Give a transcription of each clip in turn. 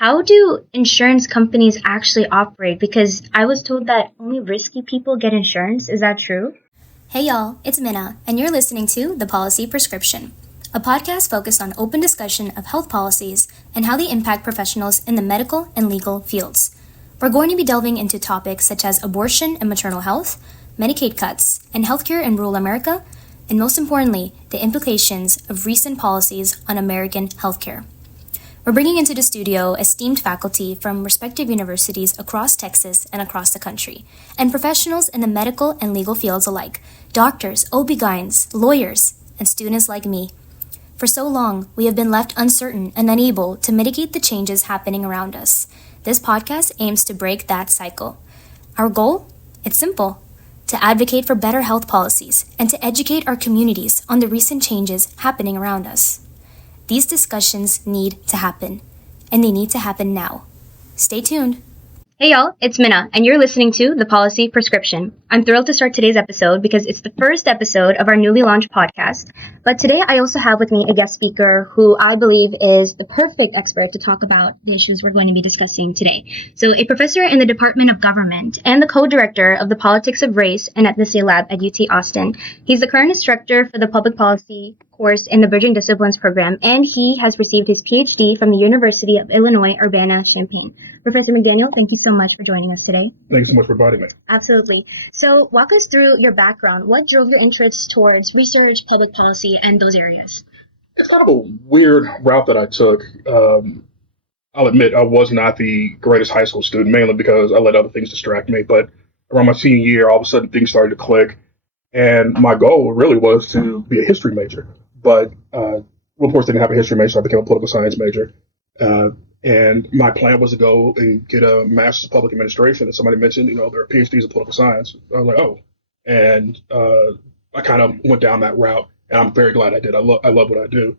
How do insurance companies actually operate? Because I was told that only risky people get insurance. Is that true? Hey y'all, it's Minna, and you're listening to The Policy Prescription, a podcast focused on open discussion of health policies and how they impact professionals in the medical and legal fields. We're going to be delving into topics such as abortion and maternal health, Medicaid cuts, and healthcare in rural America, and most importantly, the implications of recent policies on American healthcare. We're bringing into the studio esteemed faculty from respective universities across Texas and across the country, and professionals in the medical and legal fields alike, doctors, OB-GYNs, lawyers, and students like me. For so long, we have been left uncertain and unable to mitigate the changes happening around us. This podcast aims to break that cycle. Our goal? It's simple: to advocate for better health policies and to educate our communities on the recent changes happening around us. These discussions need to happen, and they need to happen now. Stay tuned. Hey y'all, it's Minna, and you're listening to The Policy Prescription. I'm thrilled to start today's episode because it's the first episode of our newly launched podcast. But today I also have with me a guest speaker who I believe is the perfect expert to talk about the issues we're going to be discussing today. So a professor in the Department of Government and the co-director of the Politics of Race and Ethnicity Lab at UT Austin. He's the current instructor for the public policy course in the Bridging Disciplines program, and he has received his PhD from the University of Illinois Urbana Champaign. Professor McDaniel, thank you so much for joining us today. Thanks so much for inviting me. Absolutely. So walk us through your background. What drove your interest towards research, public policy, and those areas? It's kind of a weird route that I took. I'll admit I was not the greatest high school student, mainly because I let other things distract me. But around my senior year, all of a sudden things started to click. And my goal really was to be a history major. But of course, didn't have a history major, so I became a political science major. And my plan was to go and get a master's of public administration. And somebody mentioned, there are PhDs in political science. I was like, oh. And I kind of went down that route, and I'm very glad I did. I love what I do.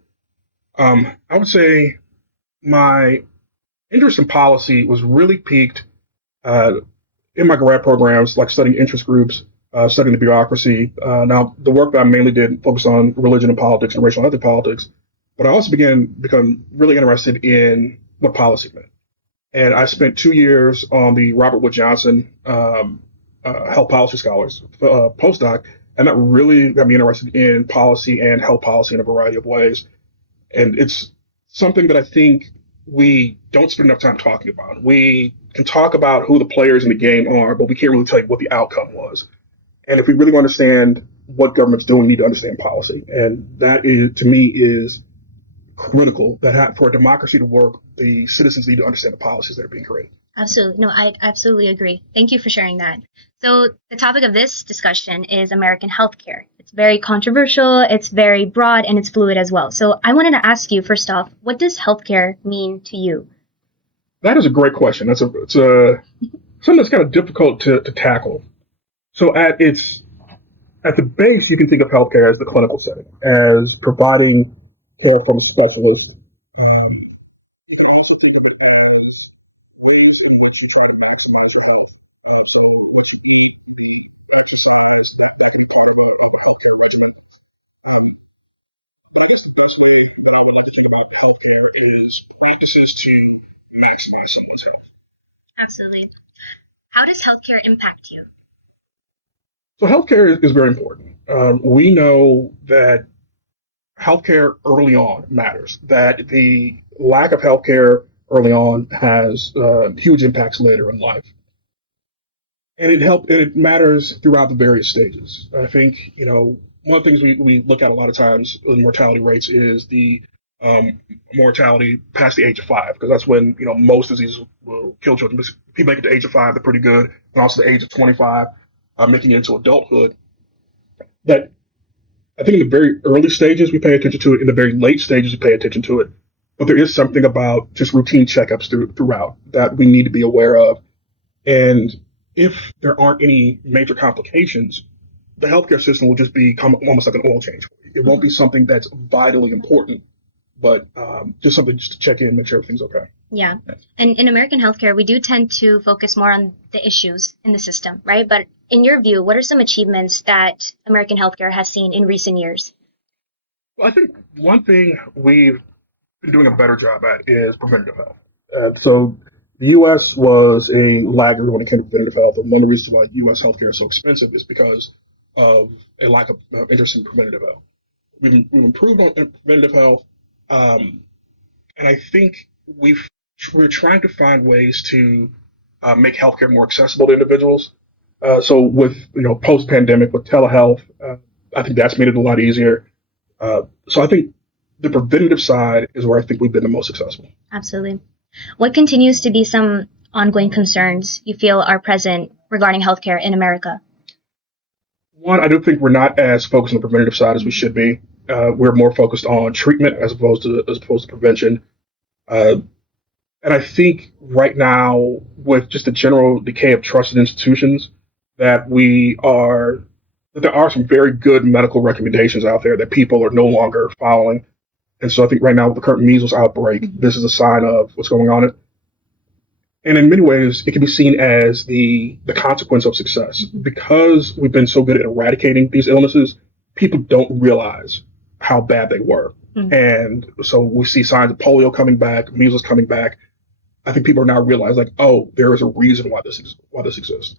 I would say my interest in policy was really peaked in my grad programs, like studying interest groups, studying the bureaucracy. Now, the work that I mainly did focused on religion and politics and racial and ethnic politics. But I also become really interested in what policy meant. And I spent 2 years on the Robert Wood Johnson Health Policy Scholars postdoc, and that really got me interested in policy and health policy in a variety of ways. And it's something that I think we don't spend enough time talking about. We can talk about who the players in the game are, but we can't really tell you what the outcome was. And if we really want to understand what government's doing, we need to understand policy. And that is, to me, is critical that for a democracy to work, the citizens need to understand the policies that are being created. Absolutely. No, I absolutely agree. Thank you for sharing that. So the topic of this discussion is American healthcare. It's very controversial, it's very broad, and it's fluid as well. So I wanted to ask you, first off, what does healthcare mean to you? That is a great question. It's something that's kind of difficult to tackle. So at the base, you can think of healthcare as the clinical setting, as providing care from a specialist. You can also think of it as ways in which you try to maximize your health. So what you eat, the exercise, that can be part of a healthcare regimen. I guess the best way that I would like to think about healthcare is practices to maximize someone's health. Absolutely. How does healthcare impact you? So healthcare is very important. We know that healthcare early on matters, that the lack of healthcare early on has huge impacts later in life. And it matters throughout the various stages. I think, one of the things we look at a lot of times in mortality rates is the mortality past the age of 5, because that's when, most diseases will kill children. But if you make it to the age of 5, they're pretty good. And also the age of 25, making it into adulthood. That I think in the very early stages, we pay attention to it. In the very late stages, we pay attention to it. But there is something about just routine checkups throughout that we need to be aware of. And if there aren't any major complications, the healthcare system will just become almost like an oil change. It won't be something that's vitally important, but just something just to check in, make sure everything's okay. Yeah. And in American healthcare, we do tend to focus more on the issues in the system, right? But in your view, what are some achievements that American healthcare has seen in recent years? Well, I think one thing we've been doing a better job at is preventative health. So the U.S. was a laggard when it came to preventative health, and one of the reasons why U.S. healthcare is so expensive is because of a lack of interest in preventative health. We've improved on preventative health, and I think we're trying to find ways to make healthcare more accessible to individuals. So with post pandemic with telehealth, I think that's made it a lot easier. So I think the preventative side is where I think we've been the most successful. Absolutely. What continues to be some ongoing concerns you feel are present regarding healthcare in America? One, I do think we're not as focused on the preventative side as we should be. We're more focused on treatment as opposed to prevention. And I think right now, with just the general decay of trusted institutions, that there are some very good medical recommendations out there that people are no longer following. And so I think right now with the current measles outbreak, this is a sign of what's going on. And in many ways, it can be seen as the consequence of success. Because we've been so good at eradicating these illnesses, people don't realize how bad they were. And so we see signs of polio coming back, measles coming back. I think people are now realizing, there is a reason why this exists.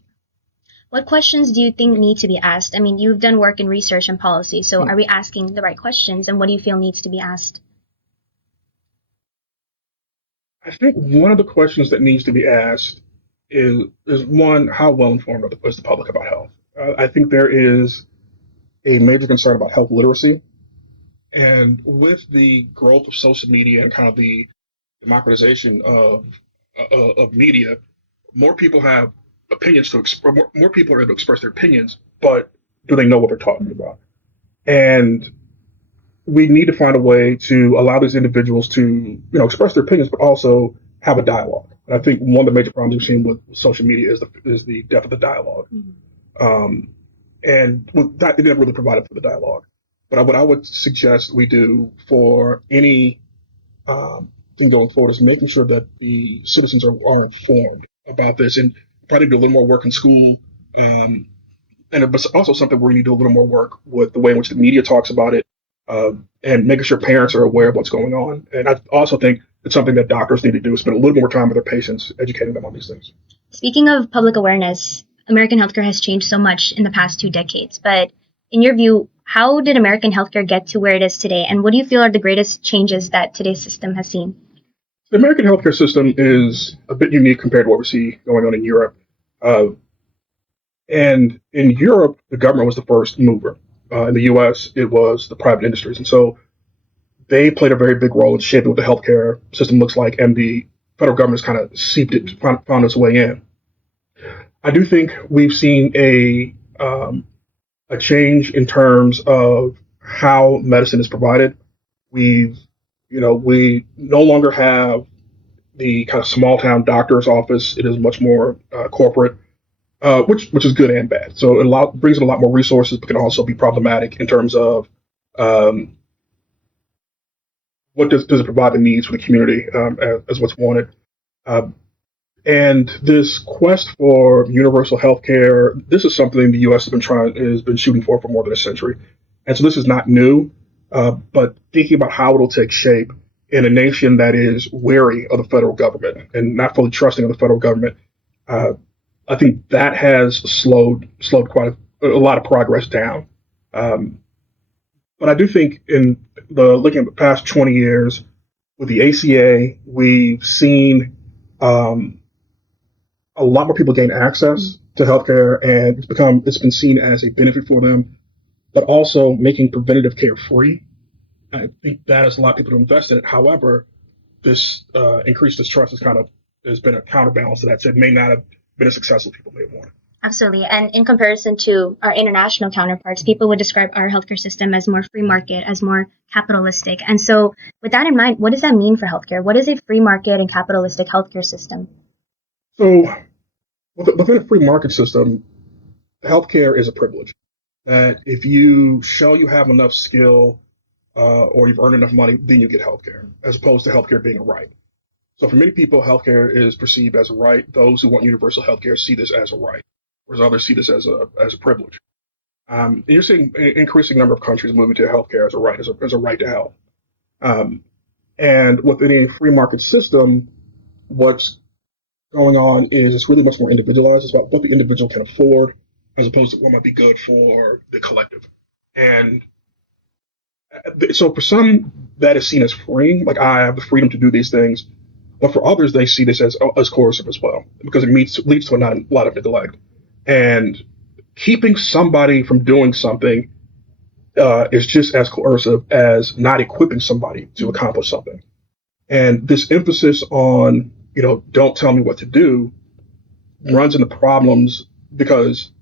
What questions do you think need to be asked? I mean, you've done work in research and policy, so are we asking the right questions, and what do you feel needs to be asked? I think one of the questions that needs to be asked is one, how well informed is the public about health? I think there is a major concern about health literacy. And with the growth of social media and kind of the democratization of media, more people have opinions to express. More people are able to express their opinions, but do they know what they're talking about? And we need to find a way to allow these individuals to, express their opinions, but also have a dialogue. And I think one of the major problems we've seen with social media is the death of the dialogue. And it never really provided for the dialogue. But what I would suggest we do for any thing going forward is making sure that the citizens are informed about this, and probably do a little more work in school. And it's also something where we need to do a little more work with the way in which the media talks about it, and making sure parents are aware of what's going on. And I also think it's something that doctors need to do, spend a little more time with their patients, educating them on these things. Speaking of public awareness, American healthcare has changed so much in the past 2 decades. But in your view, how did American healthcare get to where it is today? And what do you feel are the greatest changes that today's system has seen? The American healthcare system is a bit unique compared to what we see going on in Europe. And in Europe, the government was the first mover. In the U.S., it was the private industries. And so they played a very big role in shaping what the healthcare system looks like, and the federal government has kind of found its way in. I do think we've seen a change in terms of how medicine is provided. We no longer have the kind of small town doctor's office. It is much more corporate, which is good and bad. So it brings in a lot more resources, but can also be problematic in terms of what does it provide the needs for the community as what's wanted. And this quest for universal health care, this is something the U.S. has been shooting for more than a century. And so this is not new, but thinking about how it'll take shape in a nation that is wary of the federal government and not fully trusting of the federal government, I think that has slowed quite a lot of progress down. But I do think looking at the past 20 years with the ACA, we've seen a lot more people gain access to healthcare, and it's been seen as a benefit for them, but also making preventative care free. I think that has a lot of people to invest in it. However, this increased distrust has been a counterbalance to that. So it may not have been as successful as people may have wanted. Absolutely. And in comparison to our international counterparts, people would describe our healthcare system as more free market, as more capitalistic. And so with that in mind, what does that mean for healthcare? What is a free market and capitalistic healthcare system? So within a free market system, healthcare is a privilege. That if you show you have enough skill or you've earned enough money, then you get healthcare, as opposed to healthcare being a right. So for many people, healthcare is perceived as a right. Those who want universal healthcare see this as a right, whereas others see this as a privilege. And you're seeing an increasing number of countries moving to healthcare as a right, as a right to health. And within a free market system, what's going on is it's really much more individualized. It's about what the individual can afford as opposed to what might be good for the collective. And so for some, that is seen as freeing, like I have the freedom to do these things. But for others, they see this as coercive as well, because it leads to a lot of neglect. And keeping somebody from doing something is just as coercive as not equipping somebody to accomplish something. And this emphasis on, don't tell me what to do runs into problems because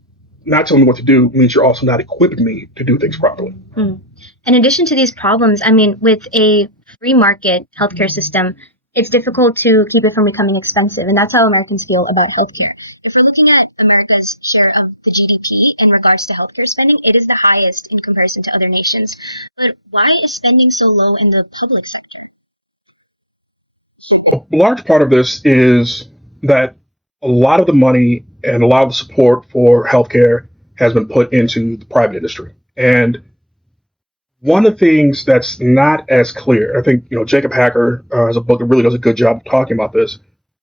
not telling me what to do means you're also not equipping me to do things properly. In addition to these problems, with a free market healthcare system, it's difficult to keep it from becoming expensive. And that's how Americans feel about healthcare. If we're looking at America's share of the GDP in regards to healthcare spending, it is the highest in comparison to other nations. But why is spending so low in the public sector? So a large part of this is that a lot of the money and a lot of the support for healthcare has been put into the private industry. And one of the things that's not as clear, I think, Jacob Hacker has a book that really does a good job of talking about this,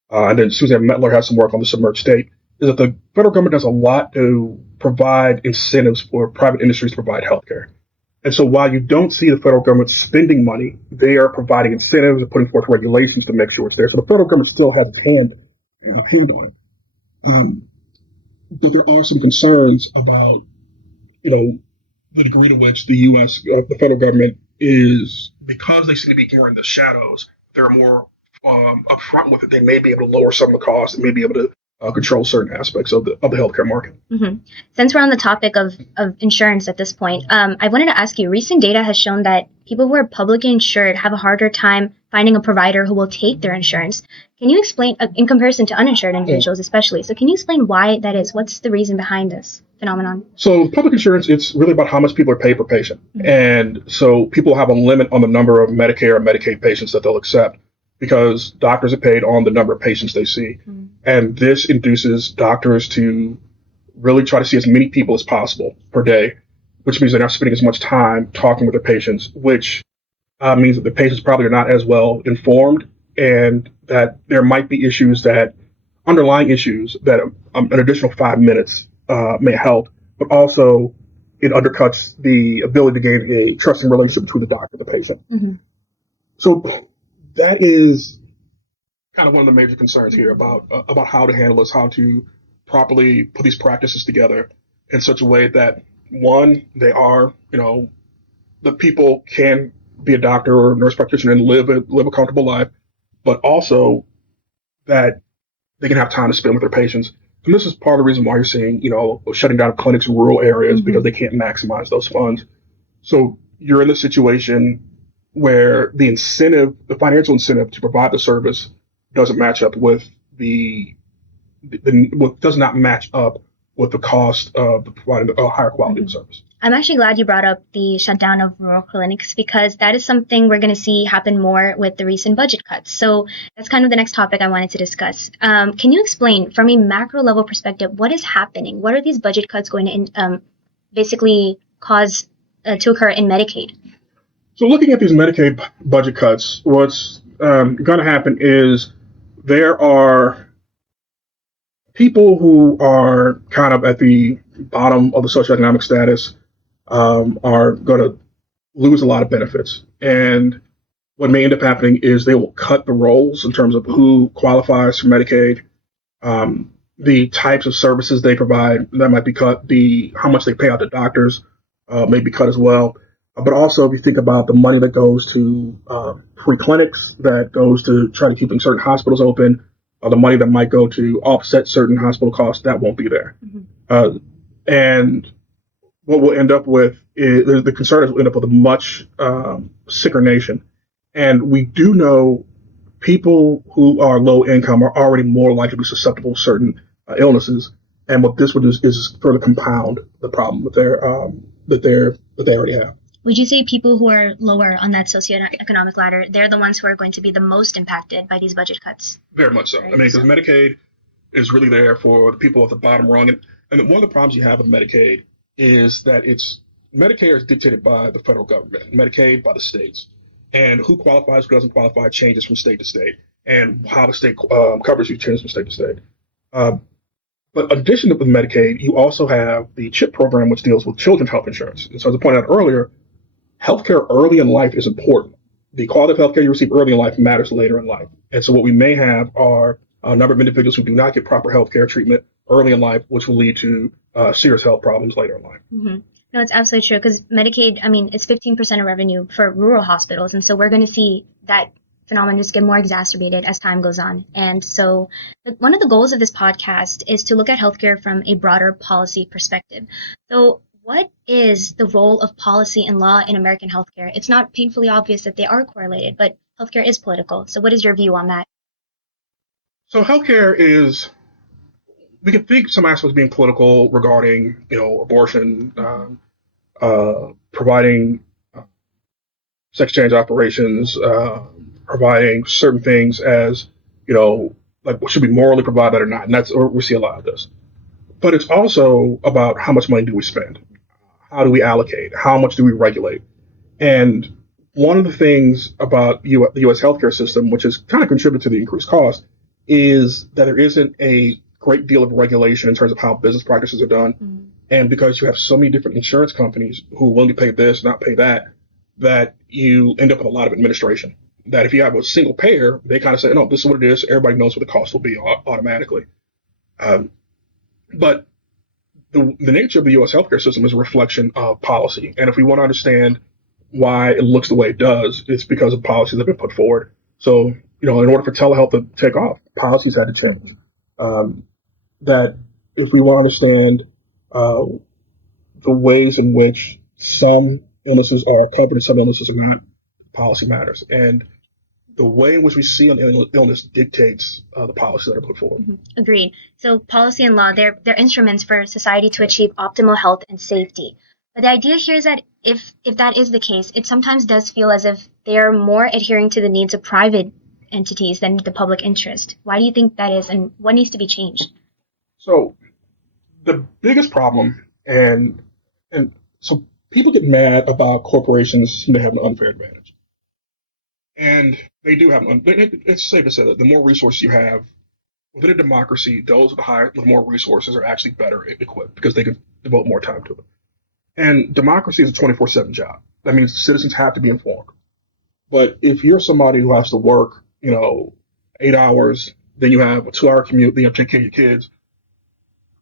and then Suzanne Mettler has some work on the submerged state, is that the federal government does a lot to provide incentives for private industries to provide healthcare. And so while you don't see the federal government spending money, they are providing incentives and putting forth regulations to make sure it's there. So the federal government still has its hand on it. But there are some concerns about, the degree to which the U.S., the federal government is, because they seem to be more in the shadows, they're more upfront with it. They may be able to lower some of the costs and may be able to control certain aspects of the healthcare market. Mm-hmm. Since we're on the topic of insurance at this point, I wanted to ask you, recent data has shown that people who are publicly insured have a harder time finding a provider who will take their insurance. Can you explain, in comparison to uninsured individuals especially, so can you explain why that is? What's the reason behind this phenomenon? So public insurance, it's really about how much people are paid per patient. Mm-hmm. And so people have a limit on the number of Medicare or Medicaid patients that they'll accept because doctors are paid on the number of patients they see. Mm-hmm. And this induces doctors to really try to see as many people as possible per day, which means they're not spending as much time talking with their patients, which means that the patients probably are not as well informed and that there might be underlying issues that an additional 5 minutes may help, but also it undercuts the ability to gain a trusting relationship between the doctor and the patient. Mm-hmm. So that is kind of one of the major concerns here about how to handle this, how to properly put these practices together in such a way that, one, they are, the people can be a doctor or nurse practitioner and live a comfortable life, but also that they can have time to spend with their patients. And this is part of the reason why you're seeing, shutting down clinics in rural areas, mm-hmm. because they can't maximize those funds. So you're in a situation where the financial incentive to provide the service doesn't match up with does not match up with the cost of providing a higher quality of service. I'm actually glad you brought up the shutdown of rural clinics because that is something we're going to see happen more with the recent budget cuts. So that's kind of the next topic I wanted to discuss. Can you explain from a macro level perspective what is happening? What are these budget cuts going to basically cause to occur in Medicaid? So looking at these Medicaid budget cuts, what's going to happen is there are people who are kind of at the bottom of the socioeconomic status are going to lose a lot of benefits. And what may end up happening is they will cut the rolls in terms of who qualifies for Medicaid, the types of services they provide, that might be cut, how much they pay out to doctors may be cut as well. But also, if you think about the money that goes to free clinics, that goes to try to keeping certain hospitals open, the money that might go to offset certain hospital costs, that won't be there. Mm-hmm. And what we'll end up with is the concern is we'll end up with a much sicker nation. And we do know people who are low income are already more likely to be susceptible to certain illnesses. And what this would do is further compound the problem that they already have. Would you say people who are lower on that socioeconomic ladder, they're the ones who are going to be the most impacted by these budget cuts? Very much so. Right. I mean, because Medicaid is really there for the people at the bottom rung. And one of the problems you have with Medicaid is that Medicare is dictated by the federal government, Medicaid by the states. And who qualifies, who doesn't qualify changes from state to state. and how the state covers you changes from state to state. But in addition to with Medicaid, you also have the CHIP program, which deals with children's health insurance. And so as I pointed out earlier, healthcare early in life is important. The quality of healthcare you receive early in life matters later in life. And so what we may have are a number of individuals who do not get proper healthcare treatment early in life, which will lead to serious health problems later in life. Mm-hmm. No, it's absolutely true because Medicaid, I mean, it's 15% of revenue for rural hospitals. And so we're going to see that phenomenon just get more exacerbated as time goes on. And so one of the goals of this podcast is to look at healthcare from a broader policy perspective. So what is the role of policy and law in American healthcare? It's not painfully obvious that they are correlated, but healthcare is political. So what is your view on that? So healthcare is, we can think some aspects being political regarding, abortion, providing sex change operations, providing certain things as, like what should be morally provided or not. And we see a lot of this. But it's also about how much money do we spend? How do we allocate? How much do we regulate? And one of the things about the U.S. healthcare system, which has kind of contributed to the increased cost, is that there isn't a great deal of regulation in terms of how business practices are done. Mm-hmm. And because you have so many different insurance companies who are willing to pay this, not pay that you end up with a lot of administration. That if you have a single payer, they kind of say, no, this is what it is. Everybody knows what the cost will be automatically. But the nature of the U.S. healthcare system is a reflection of policy. And if we want to understand why it looks the way it does, it's because of policies that have been put forward. So, in order for telehealth to take off, policies had to change. That if we want to understand the ways in which some illnesses are covered and some illnesses are not, policy matters. And the way in which we see an illness dictates the policies that are put forward. Mm-hmm. Agreed. So policy and law, they're instruments for society to achieve optimal health and safety. But the idea here is that if that is the case, it sometimes does feel as if they are more adhering to the needs of private entities than the public interest. Why do you think that is, and what needs to be changed? So the biggest problem, and so people get mad about corporations having an unfair advantage. And they do have, it's safe to say that the more resources you have within a democracy, those with more resources are actually better equipped because they can devote more time to it. And democracy is a 24/7 job. That means citizens have to be informed. But if you're somebody who has to work, 8 hours, then you have a 2-hour commute, then you have to take care of your kids,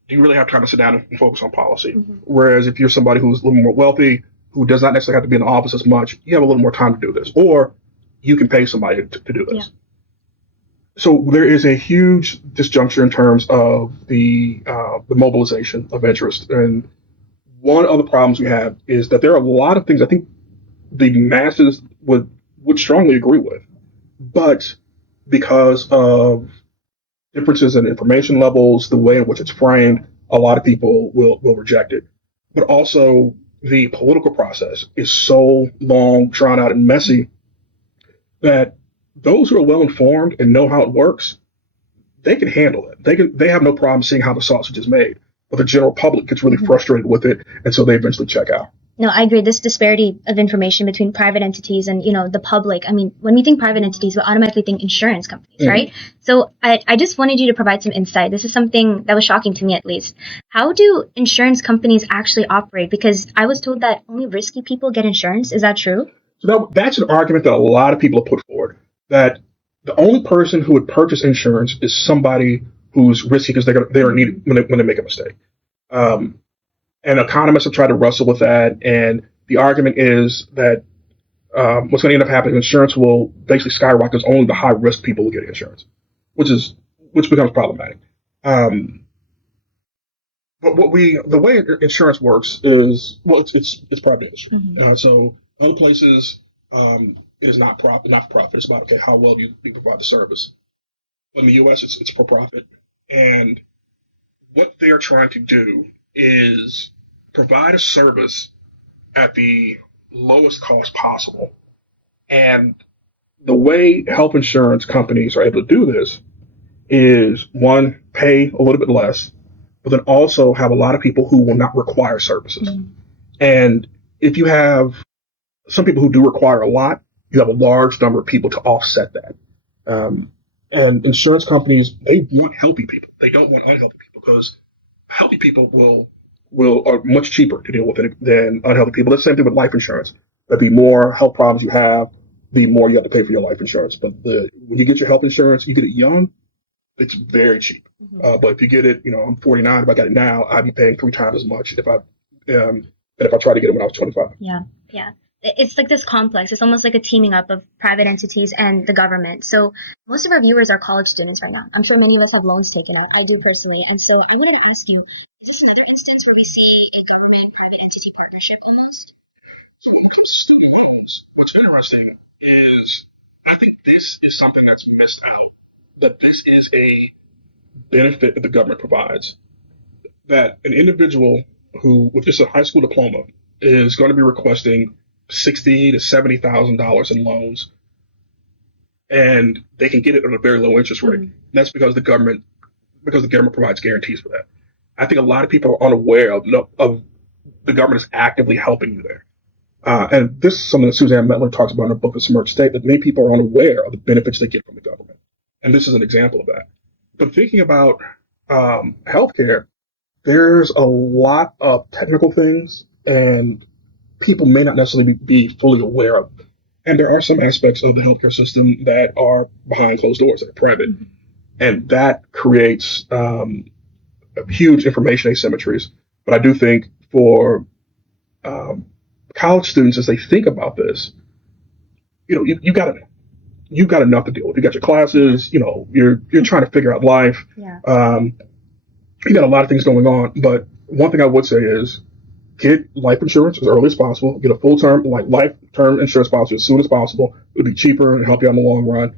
do you really have time to sit down and focus on policy? Mm-hmm. Whereas if you're somebody who's a little more wealthy, who does not necessarily have to be in the office as much, you have a little more time to do this. Or you can pay somebody to do this. Yeah. So there is a huge disjuncture in terms of the mobilization of interest. And one of the problems we have is that there are a lot of things I think the masses would strongly agree with. But because of differences in information levels, the way in which it's framed, a lot of people will reject it. But also the political process is so long, drawn out, and messy that those who are well informed and know how it works, they can handle it. They have no problem seeing how the sausage is made. But the general public gets really frustrated with it, and so they eventually check out. No, I agree. This disparity of information between private entities and, the public. I mean, when we think private entities, we automatically think insurance companies, mm-hmm. right? So I just wanted you to provide some insight. This is something that was shocking to me, at least. How do insurance companies actually operate? Because I was told that only risky people get insurance. Is that true? So that's an argument that a lot of people have put forward, that the only person who would purchase insurance is somebody who's risky because they're needed when they make a mistake. And economists have tried to wrestle with that, and the argument is that what's going to end up happening, insurance will basically skyrocket because only the high-risk people will get insurance, which becomes problematic. But the way insurance works is, well, it's private industry. Mm-hmm. So other places, it is not for profit. It's about how well you provide the service. But in the U.S., it's for profit, and what they're trying to do is provide a service at the lowest cost possible. And the way health insurance companies are able to do this is, one, pay a little bit less, but then also have a lot of people who will not require services. Mm-hmm. And if you have some people who do require a lot, you have a large number of people to offset that. And insurance companies, they want healthy people. They don't want unhealthy people because healthy people will are much cheaper to deal with than unhealthy people. The same thing with life insurance. But the more health problems you have, the more you have to pay for your life insurance. But when you get your health insurance, you get it young, it's very cheap. But if you get it, I'm 49. If I got it now, I'd be paying 3 times as much than if I tried to get it when I was 25. Yeah, yeah. It's like this complex. It's almost like a teaming up of private entities and the government. So most of our viewers are college students right now. I'm sure many of us have loans taken out. I do personally. And so I wanted to ask you, is this another instance where we see a government-private entity partnership almost? So when it comes to student loans, what's interesting is I think this is something that's missed out. That this is a benefit that the government provides. That an individual who, with just a high school diploma, is going to be requesting $60,000 to $70,000 in loans, and they can get it at a very low interest rate. And that's because the government provides guarantees for that. I think a lot of people are unaware of the government is actively helping you there. And this is something that Suzanne Mettler talks about in her book, The Submerged State, that many people are unaware of the benefits they get from the government. And this is an example of that. But thinking about healthcare, there's a lot of technical things and people may not necessarily be fully aware of. And there are some aspects of the healthcare system that are behind closed doors, that are private. And that creates huge information asymmetries. But I do think for college students, as they think about this, you've got enough to deal with. You got your classes, you're trying to figure out life. Yeah. You got a lot of things going on. But one thing I would say is get life insurance as early as possible. Get a full-term, life-term insurance policy as soon as possible. It'll be cheaper and help you out in the long run.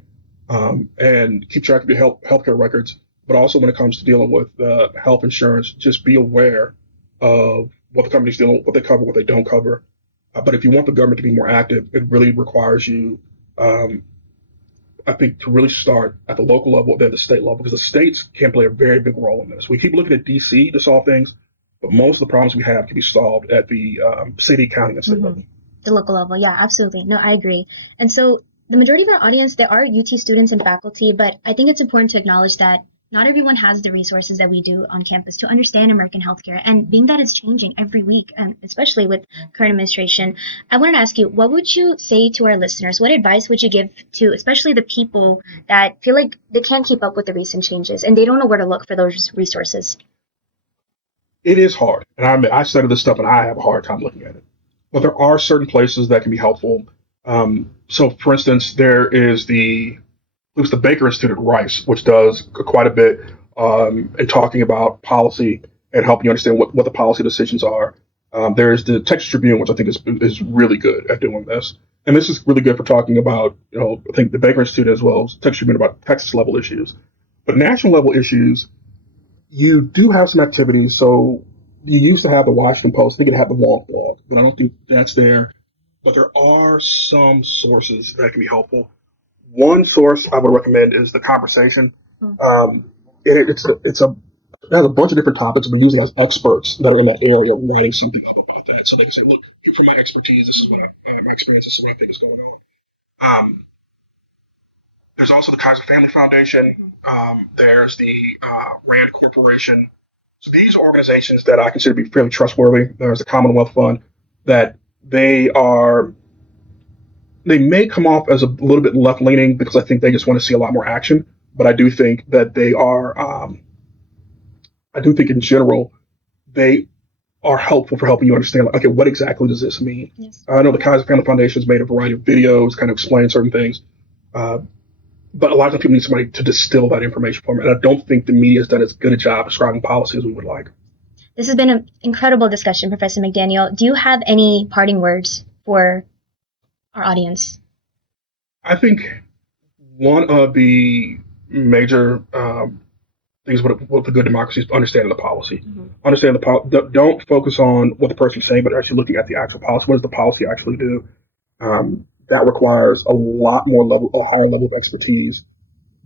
And keep track of your healthcare records. But also when it comes to dealing with health insurance, just be aware of what the company's dealing with, what they cover, what they don't cover. But if you want the government to be more active, it really requires you, I think, to really start at the local level, then the state level, because the states can play a very big role in this. We keep looking at D.C. to solve things, but most of the problems we have can be solved at the city, county, and state level. The local level, yeah, absolutely. No, I agree. And so the majority of our audience, they are UT students and faculty, but I think it's important to acknowledge that not everyone has the resources that we do on campus to understand American healthcare. And being that it's changing every week, and especially with current administration, I wanted to ask you, what would you say to our listeners? What advice would you give to especially the people that feel like they can't keep up with the recent changes and they don't know where to look for those resources? It is hard. And I study this stuff and I have a hard time looking at it. But there are certain places that can be helpful. So, for instance, there is the Baker Institute at Rice, which does quite a bit in talking about policy and helping you understand what the policy decisions are. There's the Texas Tribune, which I think is really good at doing this. And this is really good for talking about, I think the Baker Institute as well as Texas Tribune about Texas level issues. But national level issues, you do have some activities. So you used to have the Washington Post. I think it had the Wonk blog, but I don't think that's there. But there are some sources that can be helpful. One source I would recommend is The Conversation. It has a bunch of different topics, but usually has experts that are in that area writing something up about that. So they can say, look, from my expertise, this is what my experience, this is what I think is going on. There's also the Kaiser Family Foundation. There's the Rand Corporation. So these are organizations that I consider to be fairly trustworthy. There's the Commonwealth Fund that they may come off as a little bit left-leaning because I think they just want to see a lot more action. But I do think that they are, I do think in general, they are helpful for helping you understand, like, okay, what exactly does this mean? Yes. I know the Kaiser Family Foundation has made a variety of videos kind of explain certain things. But a lot of people need somebody to distill that information for them. And I don't think the media has done as good a job describing policy as we would like. This has been an incredible discussion, Professor McDaniel. Do you have any parting words for our audience? I think one of the major things with a good democracy is understanding the policy. Understand the policy. Don't focus on what the person's saying, but actually looking at the actual policy. What does the policy actually do? That requires a higher level of expertise.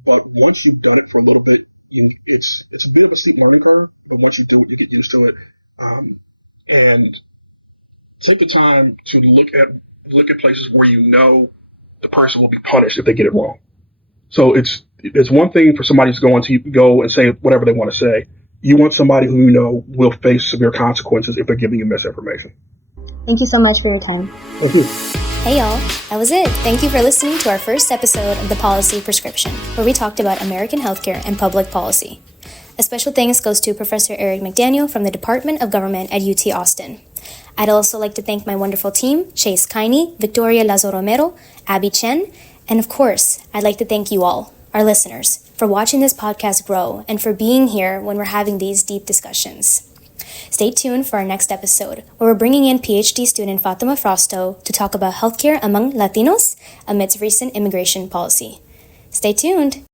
But once you've done it for a little bit, it's a bit of a steep learning curve. But once you do it, you get used to it. And take the time to look at places where the person will be punished if they get it wrong. So it's one thing for somebody to go and say whatever they want to say. You want somebody who you know will face severe consequences if they're giving you misinformation. Thank you so much for your time. Thank you. Hey y'all, that was it. Thank you for listening to our first episode of The Policy Prescription, where we talked about American healthcare and public policy. A special thanks goes to Professor Eric Mcdaniel from the Department of Government at UT Austin. I'd also like to thank my wonderful team, Chase Kiney, Victoria Lazo Romero, Abby Chen, and of course, I'd like to thank you all, our listeners, for watching this podcast grow and for being here when we're having these deep discussions. Stay tuned for our next episode, where we're bringing in PhD student Fatima Frosto to talk about healthcare among Latinos amidst recent immigration policy. Stay tuned.